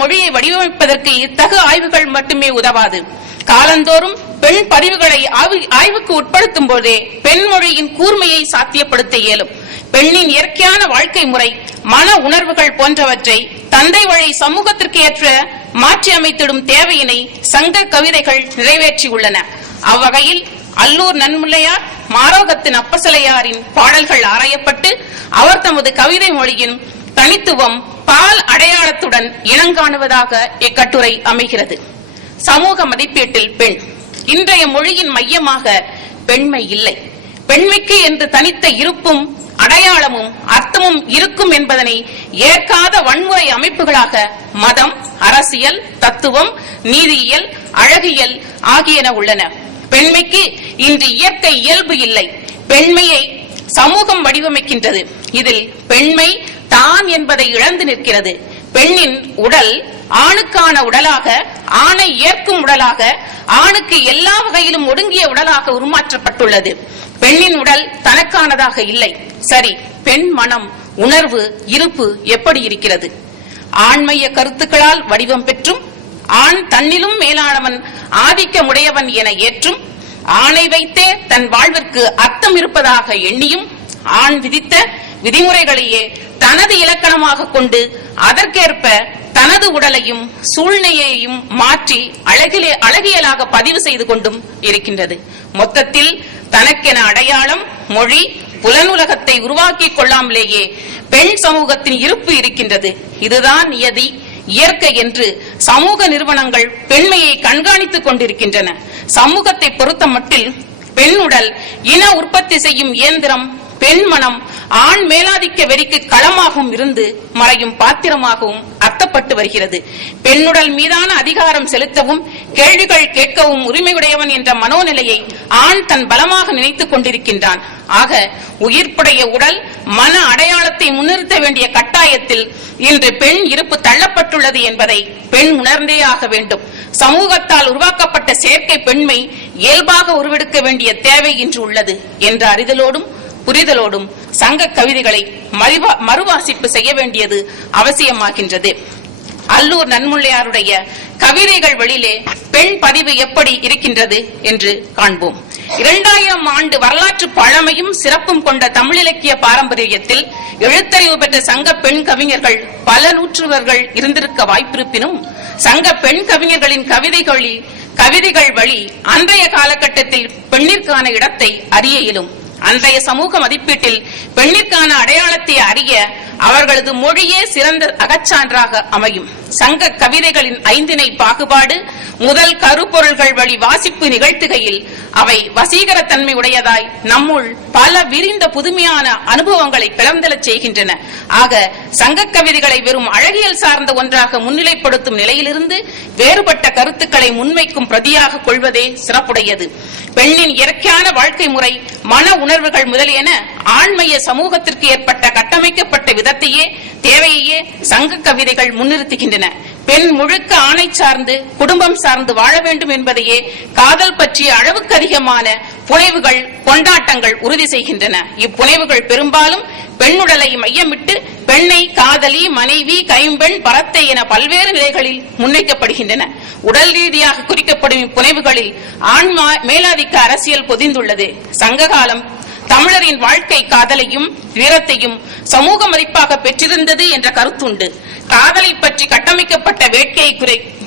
மொழியை வடிவமைப்பதற்கு இத்தகு ஆய்வுகள் மட்டுமே உதவாது. காலந்தோறும் பெண் பதிவுகளை ஆய்வுக்கு உட்படுத்தும் போதே பெண் மொழியின் கூர்மையை சாத்தியப்படுத்த இயலும். பெண்ணின் இயற்கையான வாழ்க்கை முறை, மன உணர்வுகள் போன்றவற்றை தந்தை வழி சமூகத்திற்கு ஏற்ற மாற்றி அமைத்திடும் தேவையினை சங்க கவிதைகள் நிறைவேற்றியுள்ளன. அவ்வகையில் அல்லூர் நன்முல்லையார், மாரோகத்தின் அப்பசலையாரின் பாடல்கள் ஆராயப்பட்டு அவர் தமது கவிதை மொழியின் தனித்துவம் பால் அடையாளத்துடன் இனங்காணுவதாக இக்கட்டுரை அமைகிறது. சமூக மதிப்பீட்டில் பெண் இன்றைய மொழியின் மையமாக பெண்மை இல்லை. பெண்மைக்கு என்று தனித்த இருப்பும் அடையாளமும் அர்த்தமும் இருக்கும் என்பதனை ஏற்காத வன்முறை அமைப்புகளாக மதம், அரசியல், தத்துவம், நீதியியல், அழகியல் ஆகியன உள்ளன. பெண்மைக்கு இன்று இயற்கை இயல்பு இல்லை. பெண்மையை சமூகம் வடிவமைக்கின்றது. இதில் பெண்மை தான் என்பதை இழந்து நிற்கிறது. பெண்ணின் உடல் ஆணுக்கான உடலாக, ஆணை ஏற்கும் உடலாக, ஆணுக்கு எல்லா வகையிலும் ஒடுங்கிய உடலாக உருமாற்றப்பட்டுள்ளது. பெண்ணின் உடல் தனக்கானதாக இல்லை. சரி, பெண் மனம், உணர்வு, இருப்பு எப்படி இருக்கிறது? ஆண்மைய கருத்துக்களால் வடிவம் பெற்றும், ஆண் தன்னிலும் மேலானவன், ஆதிக்கமுடையவன் என ஏற்றும், ஆணை வைத்தே தன் வாழ்விற்கு அர்த்தம் இருப்பதாக எண்ணியும், ஆண் விதித்த விதிமுறைகளையே தனது இலக்கணமாக கொண்டு அதற்கேற்ப தனது உடலையும் சூழ்நிலையையும் மாற்றி அழகியலாக பதிவு செய்து கொண்டும் இருக்கின்றது. மொத்தத்தில் தனக்கென அடையாளம், மொழி, புலனுலகத்தை உருவாக்கிக் கொள்ளாமலேயே பெண் சமூகத்தின் இருப்பு இருக்கின்றது. இதுதான் நியதி, இயற்கை என்று சமூக நிறுவனங்கள் பெண்மையை கண்காணித்துக் கொண்டிருக்கின்றன. சமூகத்தை பொறுத்த மட்டில் பெண் உடல் இன உற்பத்தி செய்யும் இயந்திரம், பெண் மனம் ஆண் மேலாதிக்க வெறிக்கு களமாகவும் இருந்து மறையும் பாத்திரமாகவும் அர்த்தப்பட்டு வருகிறது. பெண்ணுடல் மீதான அதிகாரம் செலுத்தவும் கேள்விகள் கேட்கவும் உரிமையுடையவன் என்ற மனோநிலையை ஆண் தன் பலமாக நினைத்துக் கொண்டிருக்கின்றான். ஆக உயிர்ப்புடைய உடல் மன அடையாளத்தை முன்னிறுத்த வேண்டிய கட்டாயத்தில் இன்று பெண் இருப்பு தள்ளப்பட்டுள்ளது என்பதை பெண் உணர்ந்தே ஆக வேண்டும். சமூகத்தால் உருவாக்கப்பட்ட செயற்கை பெண்மை இயல்பாக உருவெடுக்க வேண்டிய தேவை இன்று உள்ளது என்ற அறிதலோடும் புரிதலோடும் சங்க கவிதைகளை மறுவாசிப்பு செய்ய வேண்டியது அவசியமாகின்றது. அல்லூர் நன்முல்லையாருடைய கவிதைகள் வழியிலே பெண் பதிவு எப்படி இருக்கின்றது என்று காண்போம். 2000 ஆண்டு வரலாற்று பழமையும் சிறப்பும் கொண்ட தமிழ் இலக்கிய பாரம்பரியத்தில் எழுத்தறிவு பெற்ற சங்க பெண் கவிஞர்கள் பல நூற்றுவர்கள் இருந்திருக்க வாய்ப்பிருப்பினும், சங்க பெண் கவிஞர்களின் கவிதைகள் வழி அன்றைய காலகட்டத்தில் பெண்ணிற்கான இடத்தை அறிய இயலும். அன்றைய சமூக மதிப்பீட்டில் பெண்ணிற்கான அடையாளத்தை அறிய அவர்களது மொழியே சிறந்த அகச்சான்றாக அமையும். சங்க கவிதைகளின் 5 பாகுபாடு முதல் கருப்பொருள்கள் வழி வாசிப்பு நிகழ்த்துகையில் அவை வசீகரத்தன்மை உடையதாய் நம்முள் பல விரிந்த புதுமையான அனுபவங்களை கிளர்ந்தெழச் செய்கின்றன. ஆக சங்க கவிதைகளை வெறும் அழகியல் சார்ந்த ஒன்றாக முன்னிலைப்படுத்தும் நிலையிலிருந்து வேறுபட்ட கருத்துக்களை முன்வைக்கும் பிரதியாக கொள்வதே சிறப்புடையது. பெண்ணின் இயற்கையான வாழ்க்கை முறை, மன உணர்வுகள் முதலியன ஆண்மைய சமூகத்திற்கு ஏற்பட்ட கட்டமைக்கப்பட்ட விதத்தையே தேவையே சங்க கவிதைகள் முன்னிறுத்துகின்றன. பெண் முழுக்க ஆணை சார்ந்து குடும்பம் சார்ந்து வாழ வேண்டும் என்பதையே காதல் பற்றிய அளவுக்கு அதிகமான புனைவுகள், கொண்டாட்டங்கள் உறுதி செய்கின்றன. இப்புனைவுகள் பெரும்பாலும் பெண்ணுடலை மையமிட்டு பெண்ணை காதலி, மனைவி, கைம்பெண், பரத்தை என பல்வேறு நிலைகளில் முன்வைக்கப்படுகின்றன. உடல் ரீதியாக குறிக்கப்படும் இப்புனைவுகளில் ஆண் மேலாதிக்க அரசியல் பொதிந்துள்ளது. சங்ககாலம் தமிழரின் வாழ்க்கை காதலையும் வீரத்தையும் சமூக மதிப்பாக பெற்றிருந்தது என்ற கருத்துண்டு. காதலை பற்றி கட்டமைக்கப்பட்ட வேட்கையை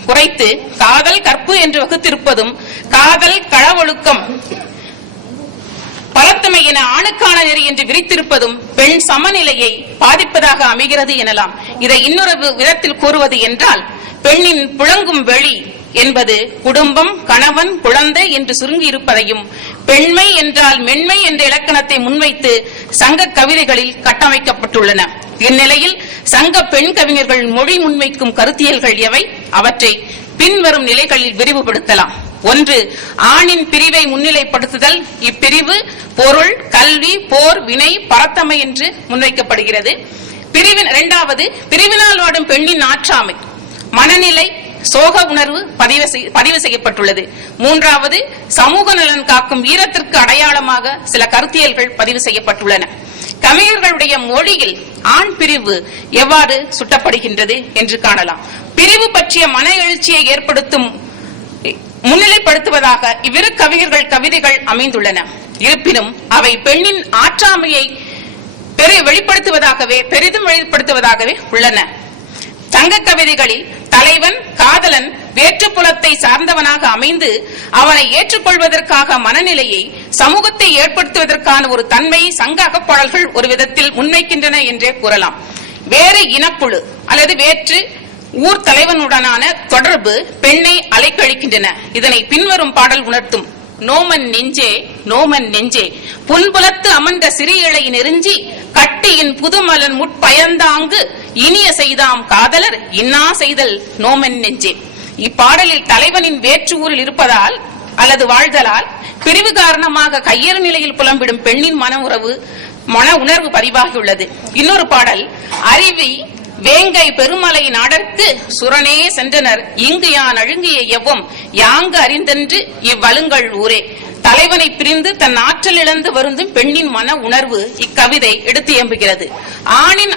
குறைத்து காதல் கற்பு என்று வகுத்திருப்பதும், காதல் களவொழுக்கம் பரத்தமை என ஆணுக்கான நெறி என்று விரித்திருப்பதும் பெண் சமநிலையை பாதிப்பதாக அமைகிறது எனலாம். இதை இன்னொரு விதத்தில் கூறுவது என்றால், பெண்ணின் புழங்கும் வெளி என்பது குடும்பம், கணவன், குழந்தை என்று சுருங்கி இருப்பதையும், பெண்மை என்றால் மென்மை என்ற இலக்கணத்தை முன்வைத்து சங்க கவிதைகளில் கட்டமைக்கப்பட்டுள்ளன. இந்நிலையில் சங்க பெண் கவிஞர்கள் மொழி முன்வைக்கும் கருத்தியல்கள் எவை? அவற்றை பின்வரும் நிலைகளில் விரிவுபடுத்தலாம். 1. ஆணின் பிரிவை முன்னிலைப்படுத்துதல். இப்பிரிவு பொருள், கல்வி, போர், வினை, பரத்தமை என்று முன்வைக்கப்படுகிறது. 2. பிரிவினால் வாடும் பெண்ணின் ஆற்றாமை, மனநிலை, சோக உணர்வு பதிவு செய்யப்பட்டுள்ளது. 3. சமூக நலன் காக்கும் வீரத்திற்கு அடையாளமாக சில கருத்தியல்கள் பதிவு செய்யப்பட்டுள்ளன. கவிஞர்களுடைய மொழியில் ஆண் பிரிவு எவ்வாறு சுட்டப்படுகின்றது என்று காணலாம். பிரிவு பற்றிய மன எழுச்சியை ஏற்படுத்தும் முன்னிலைப்படுத்துவதாக இவ்விரு கவிஞர்கள் கவிதைகள் அமைந்துள்ளன. இருப்பினும் அவை பெண்ணின் ஆற்றாமையை பெரிதும் வெளிப்படுத்துவதாகவே உள்ளன. சங்க கவிதைகளில் தலைவன் காதலன் வேற்றுப்புலத்தை சார்ந்தவனாக அமைந்து அவனை ஏற்றுக்கொள்வதற்காக மனநிலையை சமூகத்தை ஏற்படுத்துவதற்கான ஒரு தன்மையை சங்க அகப்பாடல்கள் ஒரு விதத்தில் முன்வைக்கின்றன என்றே கூறலாம். வேறு இனக்குழு அல்லது வேற்று ஊர் தலைவனுடனான தொடர்பு பெண்ணை அலைக்கழிக்கின்றன. இதனை பின்வரும் பாடல் உணர்த்தும். நோமன் நெஞ்சே நோமன் நெஞ்சே புன்புலத்து அமர்ந்த சிறியளை நெருஞ்சி கட்டியின் புதுமலன் முட்பயந்தாங்கு இனிய செய்தாம் காதலர் இன்னா செய்தல் நோமன் நெஞ்சே. இப்பாடலில் தலைவனின் வேற்று ஊரில் இருப்பதால் அல்லது வாழ்தலால் பிரிவு காரணமாக கையறு நிலையில் புலம்பிடும் பெண்ணின் மன உணர்வு பதிவாகியுள்ளது. இன்னொரு பாடல் அருவி வேங்கை பெருமலை நாடற்கு சுரனே சென்றனர் இங்கு யான் அழுங்கிய எவ்வும் யாங்கு அறிந்தென்று இவ்வழுங்கள் ஊரே. தலைவனை பிரிந்து தன் ஆற்றல் இழந்து வருந்தும் பெண்ணின் மன உணர்வு இக்கவிதை எடுத்து எம்புகிறது. ஆணின்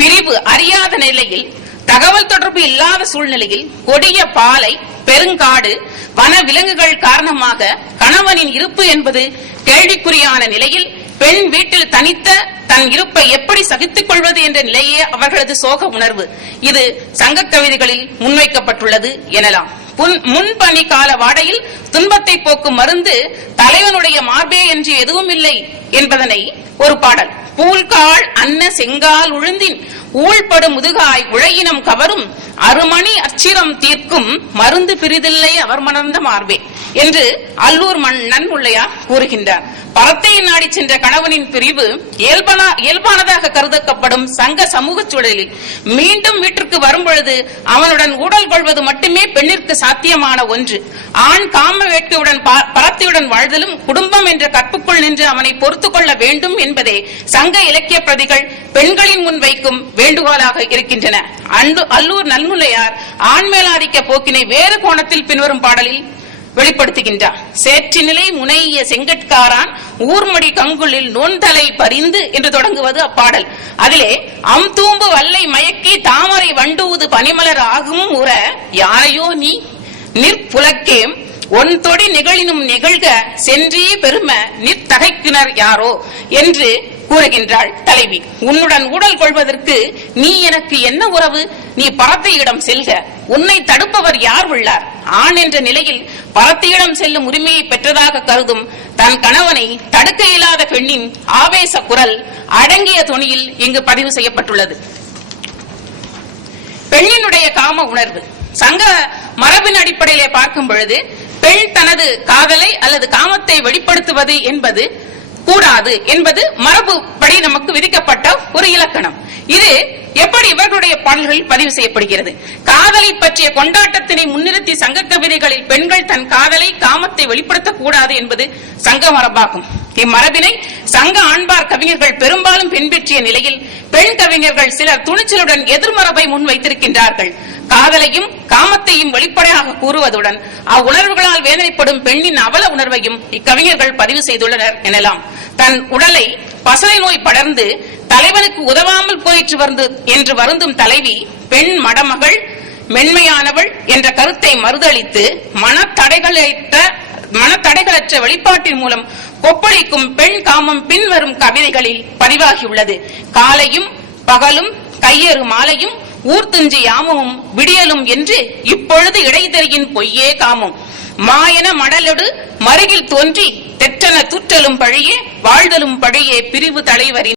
பிரிவு அறியாத நிலையில், தகவல் தொடர்பு இல்லாத சூழ்நிலையில், கொடிய பாலை பெருங்காடு வன விலங்குகள் காரணமாக கணவனின் இருப்பு என்பது கேள்விக்குறியான நிலையில் பெண் வீட்டில் தனித்த தன் இருப்பை எப்படி சகித்துக் கொள்வது என்ற நிலையே அவர்களது சோக உணர்வு. இது சங்க கவிதைகளில் முன்வைக்கப்பட்டுள்ளது எனலாம். முன்பனி கால வாடையில் துன்பத்தை போக்கும் மருந்து தலைவனுடைய மார்பே என்று எதுவும் இல்லை என்பதனை ஒரு பாடல். பூல்கால் அன்ன செங்கால் உழுந்தின் ஊழ்படு முதுகாய் உழையினம் கவரும் அருமணி அச்சிரம் தீர்க்கும் மருந்து பிரிதில்லை அவர் மணர்ந்த மார்பே என்று அல்லூர் நன்முள்ளையார் கூறுகின்றார். பரத்தையை நாடி சென்ற கணவனின் பிரிவு இயல்பானதாக கருதப்படும் சங்க சமூக சூழலில் மீண்டும் வீட்டிற்கு வரும்பொழுது அவனுடன் ஊடல் கொள்வது மட்டுமே பெண்ணிற்கு சாத்தியமான ஒன்று. ஆண் காம வேட்கையுடன் பரத்தையுடன் வாழ்தலும் குடும்பம் என்ற கற்புக்குள் நின்று அவனை பொறுத்துக் கொள்ள வேண்டும் என்பதே சங்க இலக்கிய பிரதிகள் பெண்களின் முன் வைக்கும் வேண்டுகோளாக இருக்கின்றன. அல்லூர் நன்முலையார் ஆண்மேலாதிக்க போக்கினை வேறு கோணத்தில் பின்வரும் பாடலில் வெளிப்படுத்துகின்றார். சேற்றினிலை முனைய செங்கட்காரான் ஊர்மடி கங்குளில் நோன்தலை பறிந்து என்று தொடங்குவது அப்பாடல். அதிலே அம்தூம்பு வல்லை மயக்கி தாமரை வண்டூது பனிமலர் ஆகும் உற யாரையோ நீ நிற்புலக்கேம் ஒன் தொடி நிகழினும் நிகழ்க சென்றே பெரும நிற்தகைக்கினர் யாரோ என்று கூறுகின்றாள் தலைவி. உன்னுடன் ஊடல் கொள்வதற்கு நீ எனக்கு என்ன உறவு? நீ பரத்தையிடம் செல்க, உன்னை தடுப்பவர் யார் உள்ளார்? ஆண் என்ற நிலையில் பரத்தையிடம் செல்லும் உரிமையை பெற்றதாக கருதும் தன் கணவனை தடுக்க இயலாத பெண்ணின் ஆவேச குரல் அடங்கிய தொனியில் இங்கு பதிவு செய்யப்பட்டுள்ளது. பெண்ணினுடைய காம உணர்வு சங்க மரபின் அடிப்படையிலே பார்க்கும் பொழுது பெண் தனது காதலை அல்லது காமத்தை வெளிப்படுத்துவது என்பது கூடாது என்பது மரபுப்படி நமக்கு விதிக்கப்பட்ட ஒரு இலக்கணம். இது எப்படி இவர்களுடைய பாடல்களில் பதிவு செய்யப்படுகிறது? காதலை பற்றிய கொண்டாட்டத்தினை முன்னிறுத்தி சங்க கவிதைகளில் பெண்கள் தன் காதலை காமத்தை வெளிப்படுத்தக்கூடாது என்பது சங்க மரபாகும். இம்மரபினை சங்க ஆண்பார் கவிஞர்கள் பெரும்பாலும் பின்பற்றிய நிலையில் பெண் கவிஞர்கள் சிலர் துணிச்சலுடன் எதிர்மரபை முன்வைத்திருக்கின்றார்கள். காதலையும் காமத்தையும் வெளிப்படையாக கூறுவதுடன் அவ்வுணர்வுகளால் வேதனைப்படும் பெண்ணின் அவல உணர்வையும் இக்கவிஞர்கள் பதிவு செய்துள்ளனர் எனலாம். தன் உடலை பசலை நோய் படர்ந்து தலைவனுக்கு உதவாமல் போயிற்று என்று வருந்தும் தலைவி பெண் மடமகள் மென்மையானவள் என்ற கருத்தை மறுதளித்து மனத்தடைகளற்ற வெளிப்பாட்டின் மூலம் கொப்பளிக்கும் பெண் காமம் பின்வரும் கவிதைகளில் பதிவாகியுள்ளது. காலையும் பகலும் கையறு மாலையும் ஊர்த்துஞ்சி யாமமும் விடியலும் என்று இப்பொழுது இடைத்தறியின் பொய்யே காமம் மாயன மடலொடு மருகில் தோன்றி தெற்றன துற்றலும் பழியே வாழ்தலும் பழியே பிரிவு தலைவரின்